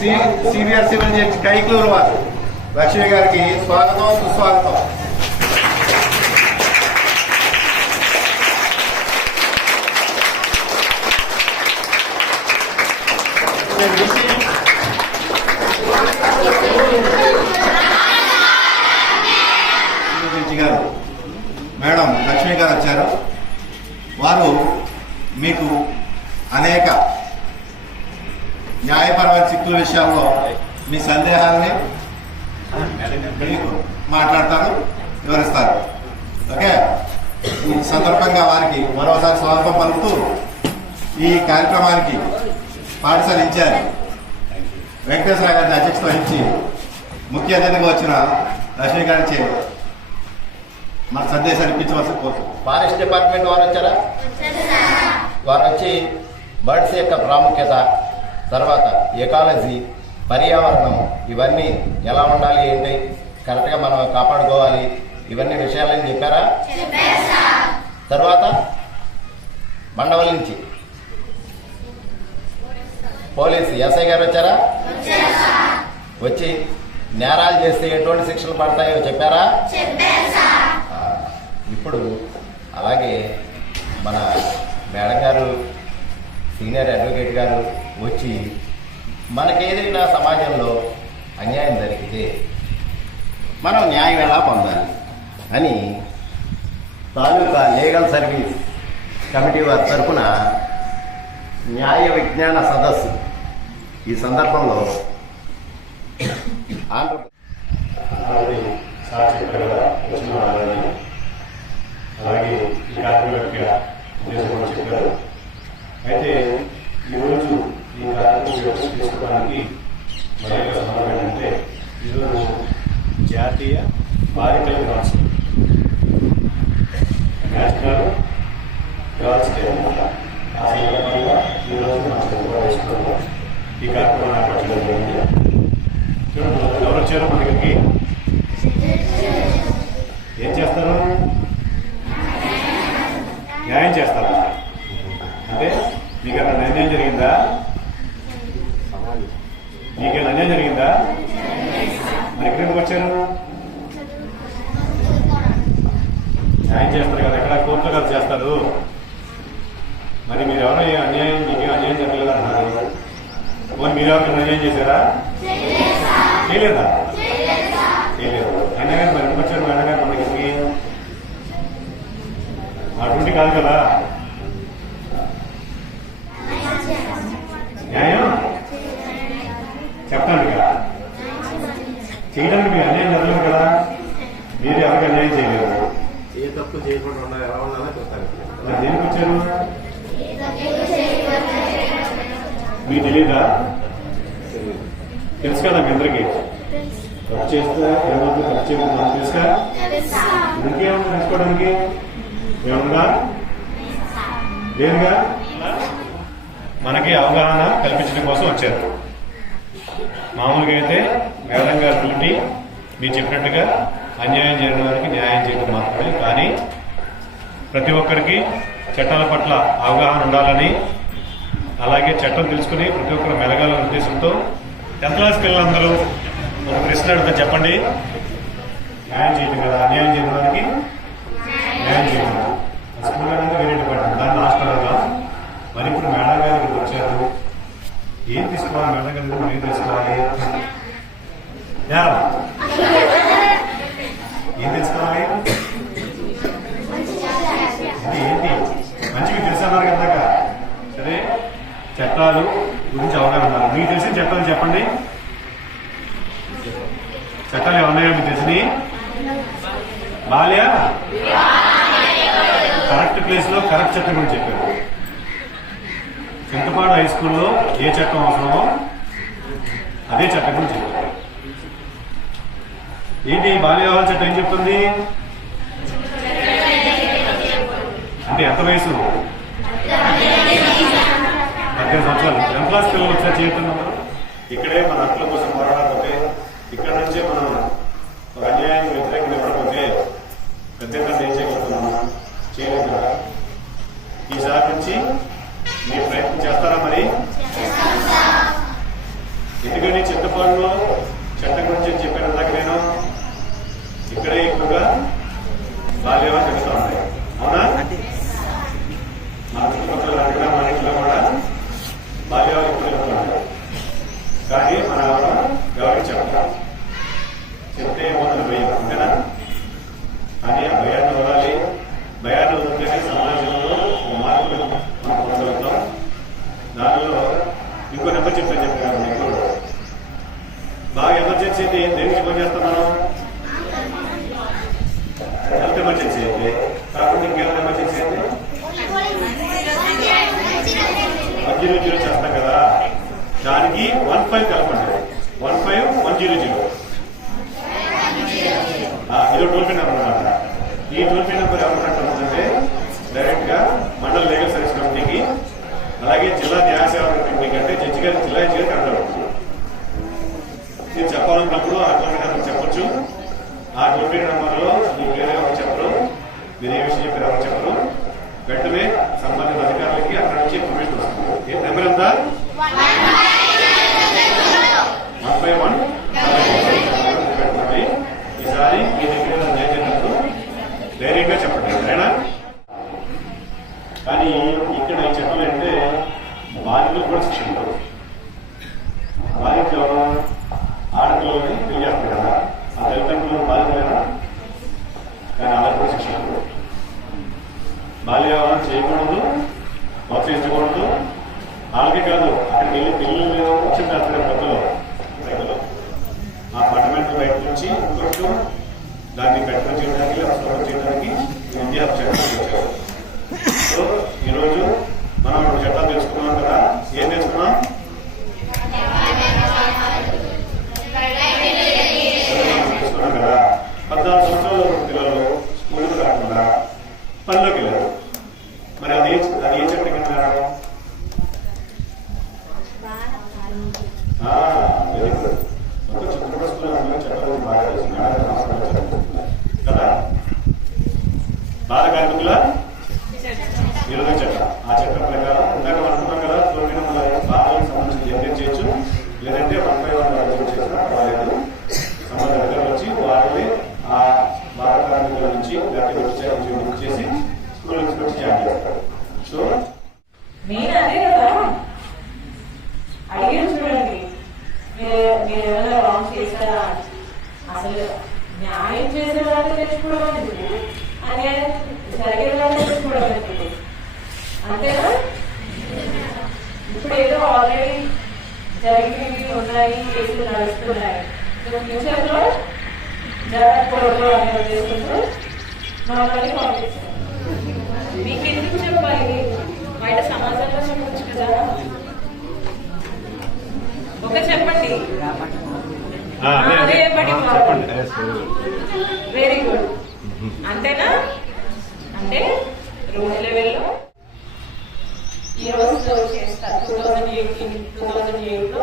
Senior civil judge Kaikaluru వారు లక్ష్మి గారికి స్వాగతం సుస్వాగతం. మేడం లక్ష్మి గారు వచ్చారు. వారు మీకు అనేక న్యాయపరమైన చిక్కుల విషయంలో మీ సందేహాలని మీకు మాట్లాడతారు వివరిస్తారు. ఓకే? ఈ సందర్భంగా వారికి మరోసారి స్వాగతం పలుకుతూ ఈ కార్యక్రమానికి పాఠశాల ఇన్ఛార్జ్ వెంకటేశ్వర గారిని అధ్యక్షత వహించి ముఖ్య అతిథిగా వచ్చిన రష్మి గారి మన సందేశాన్ని ఇప్పించవలసి కోరుతున్నాం. ఫారెస్ట్ డిపార్ట్మెంట్ వారు వచ్చారా? వారు వచ్చి బర్డ్స్ యొక్క ప్రాముఖ్యత తర్వాత ఎకాలజీ పర్యావరణం ఇవన్నీ ఎలా ఉండాలి ఏంటి? కరెక్ట్గా మనం కాపాడుకోవాలి. ఇవన్నీ విషయాలని చెప్పారా? తర్వాత మండవల్ నుంచి పోలీసు ఎస్ఐ గారు వచ్చారా? వచ్చి నేరాలు చేస్తే ఎటువంటి శిక్షలు పడతాయో చెప్పారా? ఇప్పుడు అలాగే మన మేడం గారు సీనియర్ అడ్వకేట్ గారు వచ్చి మనకేదైనా సమాజంలో అన్యాయం జరిగితే మనం న్యాయం ఎలా పొందాలి అని తాలూకా లీగల్ సర్వీస్ కమిటీ వారి తరఫున న్యాయ విజ్ఞాన సదస్సు ఈ సందర్భంలో ఆంధ్రప్రదేశ్ అలాగే అలాగే ఈ కార్యక్రమం యొక్క చెప్పారు. అయితే ఈరోజు ఈ కార్యక్రమం యొక్క తీసుకోవడానికి మరి యొక్క సందర్భం ఏంటంటే ఈరోజు జాతీయ బాలికల దినోత్సవం నేషనల్ గర్ల్స్ డే అనమాట ఆ సందర్భంగా ఈరోజు మనం సెలబ్రేట్ చేసుకున్నాము ఈ కార్యక్రమం ఏర్పాటు జరిగింది. చూడండి ఎవరు వచ్చారు మన దగ్గరికి? ఏం చేస్తారు? న్యాయం చేస్తారు? అంటే మీకు అక్కడ నిర్ణయం జరిగిందా? మీకేమైనా జరిగిందా? మరి ఎక్కడికి వచ్చారు? న్యాయం చేస్తారు కదా ఎక్కడ కోర్టులో కదా చేస్తారు? మరి మీరు ఎవరో అన్యాయం మీకు అన్యాయం జరగలేదు అన్నారు? మరి మీరు ఎవరికి అన్యాయం చేశారా? చేయలేదా? చేయలేదు. అయినా కానీ మరి ఎందుకు వచ్చారు? మేడం గారు మనకి అటువంటి కాదు కదా. న్యాయం? చెప్పండి. కదా చేయడానికి అన్యాయం జరగలేదు కదా? మీరు ఎవరికి అన్యాయం చేయలేదు ఏ తప్పు చేయకుండా ఎలా ఉండాలో చెప్తాను దేనికి వచ్చారు? మీకు తెలియదా తెలుసు కదా మీ అందరికీ. తప్పు చేస్తే ఏమవుతుంది? తప్పు చేయకుండా మనకు తెలుసుగా ఇంకేమన్నా తెలుసుకోవడానికి? ఏమన్నా? లేదుగా? మనకి అవగాహన కల్పించడం కోసం వచ్చారు. మామూలుగా అయితే మేడం గారి డ్యూటీ మీరు చెప్పినట్టుగా అన్యాయం చేయడం వారికి న్యాయం చేయడం మాత్రమే. కానీ ప్రతి ఒక్కరికి చట్టాల పట్ల అవగాహన ఉండాలని అలాగే చట్టం తెలుసుకుని ప్రతి ఒక్కరు మెలగాలనే ఉద్దేశంతో టెన్త్ క్లాస్ పిల్లలందరూ ఒక ప్రశ్న అడుగుతా చెప్పండి. న్యాయం చేయడం కదా అన్యాయం చేయడం వారికి న్యాయం చేయడం స్కూల్ అనేది వేరే డిపార్ట్మెంట్ దాన్ని లాస్ట్ అడగదా మరి ఇప్పుడు మేడం గారు ఇక్కడికి వచ్చారు ఏం ఎందుకు మేడం ఏం తీసుకోవాలి ఏం తెలుసుకోవాలి? ఇది ఏంటి? మంచిగా తెలుసన్నారు కదా సరే? చట్టాలు గురించి అవగాహన ఉన్నారు మీకు తెలిసిన చట్టాలు చెప్పండి. చట్టాలు ఏమన్నాయో మీకు తెలిసినవి? బాల్య? కరెక్ట్ ప్లేస్లో కరెక్ట్ చట్టం గురించి చెప్పారు. చింతపాడు హై స్కూల్లో ఏ చట్టం అవసరమో అదే చట్టం గురించి ఏంటి బాల్య వివాహ చట్టం ఏం చెప్తుంది? అంటే ఎంత వయసు? పద్దెనిమిది సంవత్సరాలు. టెన్త్ క్లాస్ పిల్లలు ఒకసారి చేయటం ఇక్కడే మన హక్కుల కోసం పోరాడాలి. ఫైవ్ కలపండి. One five one zero zero. ఇదో టోల్ ఫ్రీ నెంబర్ అనమాట ఈ టోల్ ఫ్రీ నెంబర్ ఎవరు డైరెక్ట్ డైరెక్ట్గా మండల లీగల్ సర్వీస్ కమిటీకి అలాగే జిల్లా న్యాయ సేవా కమిటీకి అంటే జడ్జి గారు జిల్లా జడ్జి గారికి అంటారు మీరు చెప్పాలనుకున్నప్పుడు ఆ టోల్ ఫ్రీ నెంబర్ చెప్పచ్చు. ఆ టోల్ పే నెంబర్లో మీ పేరు ఎవరు చెప్పరు మీరు ఏ విషయం చెప్పారు ఎవరు చెప్పరు. వెంటనే సంబంధిత అధికారులకి అక్కడ నుంచి ఇన్ఫర్మేషన్ వస్తుంది. ఏ నెంబర్ ఎంత? ధైర్యంగా చెప్పండి. సరేనా కానీ ఇక్కడ ఈ చట్టం అంటే కూడా శిక్షణ ఉండదు బాధితులు ఎవరు? ఆడపిల్లలని పెళ్ళి చేస్తారు కదా ఆ తల్లిదండ్రులు బాధితులైనా కానీ వాళ్ళకి కూడా శిక్షణ ఉండదు బాల్య వివాహం చేయకూడదు ప్రోత్సహించకూడదు వాళ్ళకే కాదు అక్కడికి వెళ్ళి పిల్లలు వచ్చింది అక్కడ కొత్తలో రైతులు ఆ ఫండమెంటల్ రైట్ నుంచి ఇంకొకటి దాన్ని కంట్రోల్ చేయడానికి అసలు చేయడానికి విద్యా చట్టం తెచ్చారు సో ఈరోజు మనం ఒక చట్టాలు తెలుసుకున్నాం కదా ఏం తెలుసుకున్నాం తెలుసుకున్నాం కదా పద్నాలుగు సంవత్సరాల పిల్లలు స్కూల్కి రాకుండా పనిలోకి వెళ్ళారు మరి అది ఏ- అది ఏ చట్టం కింద రావడం వెరీ గుడ్ మొత్తం చిత్తూరు స్కూల్ అందులో చట్టాలు బాగా తెలుసు మేడం రాసుకున్న చట్టం. కదా బాల కార్మికుల విరోధ చట్టం ఆ చట్టం ప్రకారం ఇందాక అనుకున్నాం కదా సంబంధించి చేయొచ్చు. లేదంటే వన్ బై వన్ అడుగులు చేసినా పర్వాలేదు సంబంధ వచ్చి వాళ్ళని ఆ బాల కార్మికుల నుంచి లేకపోతే వచ్చి చేసి స్కూల్ జాయిన్ చేస్తారు. సో అడిగాను చూడండి. మీరు ఏమైనా రాంగ్ చేశారా? అసలు న్యాయం చేసే వాళ్ళు తెచ్చుకోవడం ఎందుకు? అన్యాయం జరిగే వాళ్ళు తెచ్చుకోవడం ఎందుకు? అంతేనా ఇప్పుడు ఏదో ఆల్రెడీ జరిగినవి ఉన్నాయి కేసులు నడుస్తున్నాయి. ఫ్యూచర్లో జరగకూడదు అనే ఉద్దేశంతో మమ్మల్ని పంపిస్తారు మీకు ఎందుకు చెప్పాలి బయట సమాజంలో చెప్పొచ్చు కదా. ఒక చెప్పండి. వెరీ గుడ్ అంతేనా? అంటే రూల్ లెవెల్లో ఈ రోజు చేస్తారు two thousand eighteen two thousand eight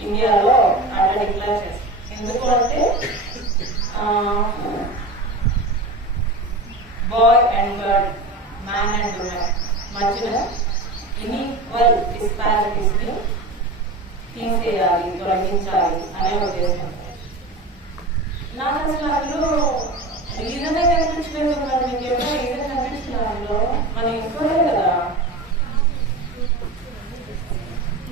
ఇండియాలో అట్లా డిక్లేర్ చేస్తారు ఎందుకు అంటే boy and girl man and woman మధ్యన ఇన్ఈక్వల్ డిస్పారిటీస్ని తీసేయాలి తొలగించాలి అనే ఉద్దేశం. నాకు అసలు అందులో రీజన్ కనిపించలేదు మరి మీకు ఏమైనా రీజన్ కనిపించింది అందులో మనం ఇంకోనే కదా చెప్పండి కదా, చెప్పండి ఎలా ఉంది? మన ఇక్కడ ఇంకో వాళ్ళకి మనం ఈక్వల్గా ఉన్నాం కదా మళ్ళీ మనకి దేవుడు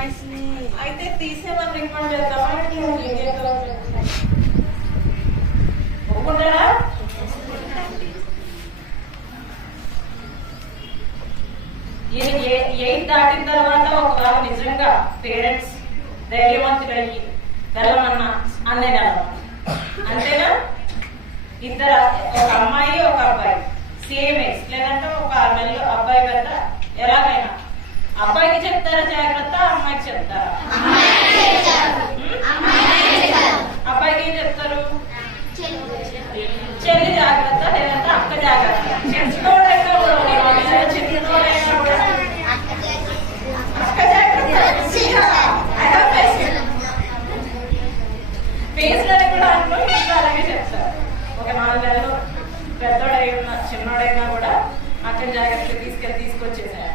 ని అయితే తీసేమని రికమెండ్ చేద్దామా? ఇండియాతో ఒప్పుకుంటారా? ఇది ఎయిట్ దాటిన తర్వాత ఒకవేళ నిజంగా పేరెంట్స్ ధైర్యవంతులయ్యి వెళ్ళమన్నా అన్నయ్య వెళ్ళమన్నా అంతేనా? ఇద్దరు ఒక అమ్మాయి ఒక అబ్బాయి. సేమ్. ఏజ్ లేదంటే ఒక ఆరు నెలలు అబ్బాయి పెద్ద ఎలా అబ్బాయికి చెప్తారా జాగ్రత్త? అమ్మాయికి చెప్తారా? అబ్బాయికి ఏం చెప్తారు? చెల్లి జాగ్రత్త లేదంటే అక్క జాగ్రత్త. చిన్నోడైనా కూడా అక్క జాగ్రత్త. I కూడా అనుకో అలాగే చెప్తారు. ఒక నాలుగు నెలలు పెద్దోడై చిన్నోడైనా కూడా అక్కడ జాగ్రత్త తీసుకెళ్ళి తీసుకొచ్చేసారు.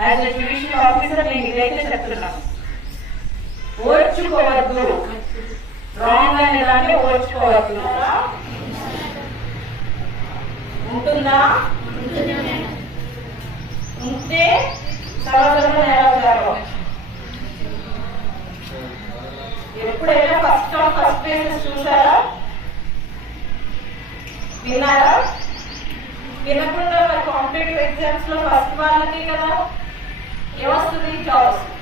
యాజ్ ఎ జ్యుడిషియల్ ఆఫీసర్ నేను ఇదైతే చెప్తున్నాను ఓర్చుకోవద్దు. రాంగ్ అని దాన్ని ఓర్చుకోవద్దు. ఉంటుందా? ఉంటే సమాజంలో నేరాలు ఎప్పుడైనా ఫస్ట్ కమ్ ఫస్ట్ ప్లేసెస్ చూసారా విన్నారా? వినకుండా మరి కాంపిటేటివ్ ఎగ్జామ్స్లో ఫస్ట్ వాళ్ళకి కదా ఏమొస్తుంది జాబ్ వస్తుంది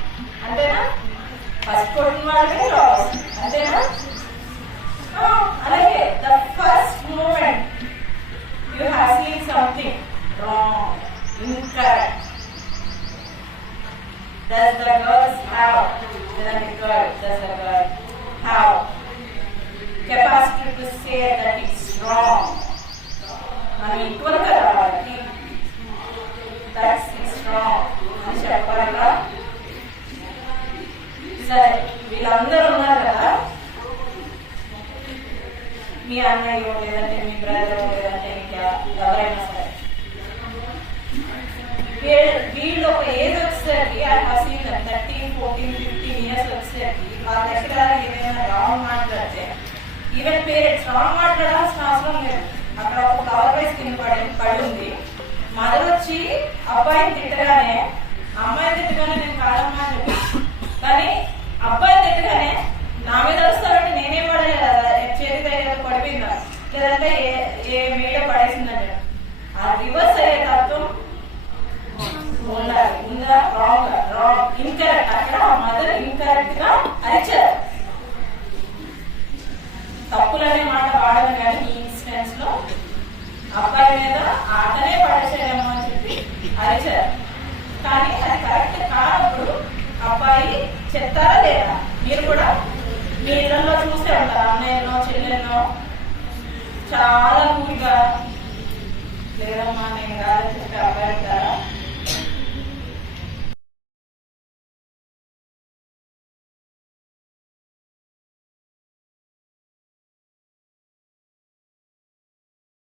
అంతేనా ఫస్ట్ కొట్టిన వాళ్ళకే జాబ్ వస్తుంది అంతేనా ఆ, అలాగే the first moment you have seen something wrong incorrect Does the girls have, does the girl, does the girl have capacity to say that it's wrong? మనం ఈక్వల్ గా రావాలి దట్స్ ఇట్స్ రాంగ్ అని చెప్పాలా సరే వీళ్ళందరూ ఉన్నారు కదా? మీ అన్నయ్య లేదంటే మీ బ్రదర్ లేదంటే ఇంకా ఎవరైనా సరే. వీళ్ళ- వీళ్ళు ఒక ఏజ్ వచ్చేసరికి ఆ హసీన్ థర్టీన్ ఫోర్టీన్ ఫిఫ్టీన్ ఇయర్స్ వచ్చేసరికి వాళ్ళ దగ్గర ఏదైనా రాంగ్ మాట్లాడితే ఈవెన్ పేరెంట్స్ రాంగ్ మాట్లాడాల్సిన అవసరం లేదు. అక్కడ ఒక కవర్ వేసి కింద పడి పడి ఉంది. మదర్ వచ్చి అబ్బాయిని తిట్టగానే అమ్మాయిని తిట్టగానే నేను కాదమ్మా అని చెప్పి కానీ కానీ అది కరెక్ట్ కానప్పుడు అబ్బాయి చెప్తారా లేదా? మీరు కూడా? మీ ఇళ్ళల్లో చూసే ఉంటారు? అన్నయ్యనో చెల్లెనో చాలా కూడిగా లేదమ్మా నేను కాదని చెప్పి అబ్బాయి అంటారా